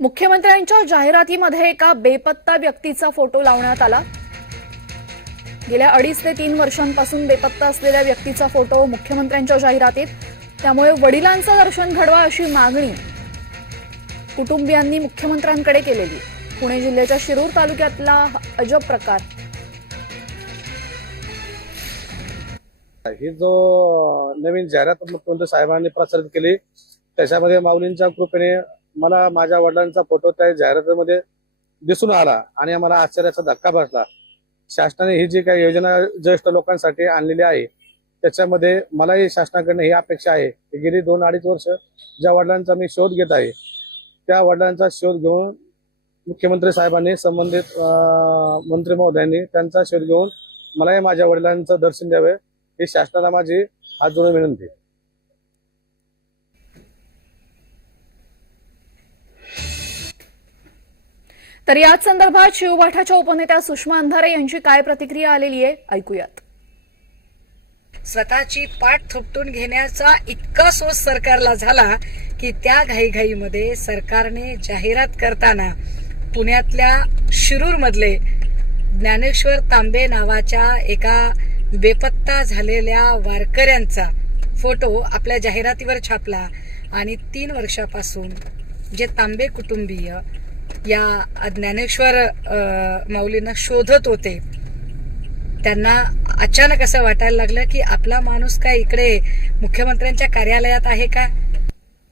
मुख्यमंत्र्यांच्या जाहिरातीमध्ये एका बेपत्ता व्यक्तीचा फोटो लावण्यात आला. गेल्या अडीच ते तीन वर्षांपासून बेपत्ता असलेल्या व्यक्तीचा फोटो मुख्यमंत्र्यांच्या जाहिरातीत. त्यामुळे वडिलांचं दर्शन घडवा अशी मागणी कुटुंबियांनी मुख्यमंत्र्यांकडे केलेली. पुणे जिल्ह्याच्या शिरूर तालुक्यातला अजब प्रकार. ही जो नवीन जाहिरात मुख्यमंत्री साहेबांनी प्रसारित केली त्याच्यामध्ये माऊलींच्या कृपेने मला माझ्या वडिलांचा फोटो त्या जाहिरातीमध्ये दिसून आला आणि आम्हाला आश्चर्याचा धक्का बसला. शासनाने ही जी काही योजना ज्येष्ठ लोकांसाठी आणलेली आहे त्याच्यामध्ये मलाही शासनाकडनं ही अपेक्षा आहे की गेली दोन अडीच वर्ष ज्या वडिलांचा मी शोध घेत आहे त्या वडिलांचा शोध घेऊन मुख्यमंत्री साहेबांनी संबंधित अं, मंत्री महोदयांनी त्यांचा शोध घेऊन मलाही माझ्या वडिलांचं दर्शन द्यावे ही शासनाला माझी हात जोडून विनंती. तर याच संदर्भात शिवबाठाच्या उपनेत्या सुषमा अंधारे यांची काय प्रतिक्रिया आलेली आहे? ऐकूयात. स्वतःची पाठ थोपटून घेण्याचा इतका सोस सरकारला झाला की त्या घाईघाईमध्ये सरकारने जाहिरात करताना पुण्यातल्या शिरूर मधले ज्ञानेश्वर तांबे नावाच्या एका बेपत्ता झालेल्या वारकऱ्यांचा फोटो आपल्या जाहिरातीवर छापला आणि तीन वर्षापासून जे तांबे कुटुंबीय या ज्ञानेश्वर अ, माऊलींना शोधत होते. त्यांना अचानक असं वाटायला लागलं की आपला माणूस काय इकडे मुख्यमंत्र्यांच्या कार्यालयात आहे का?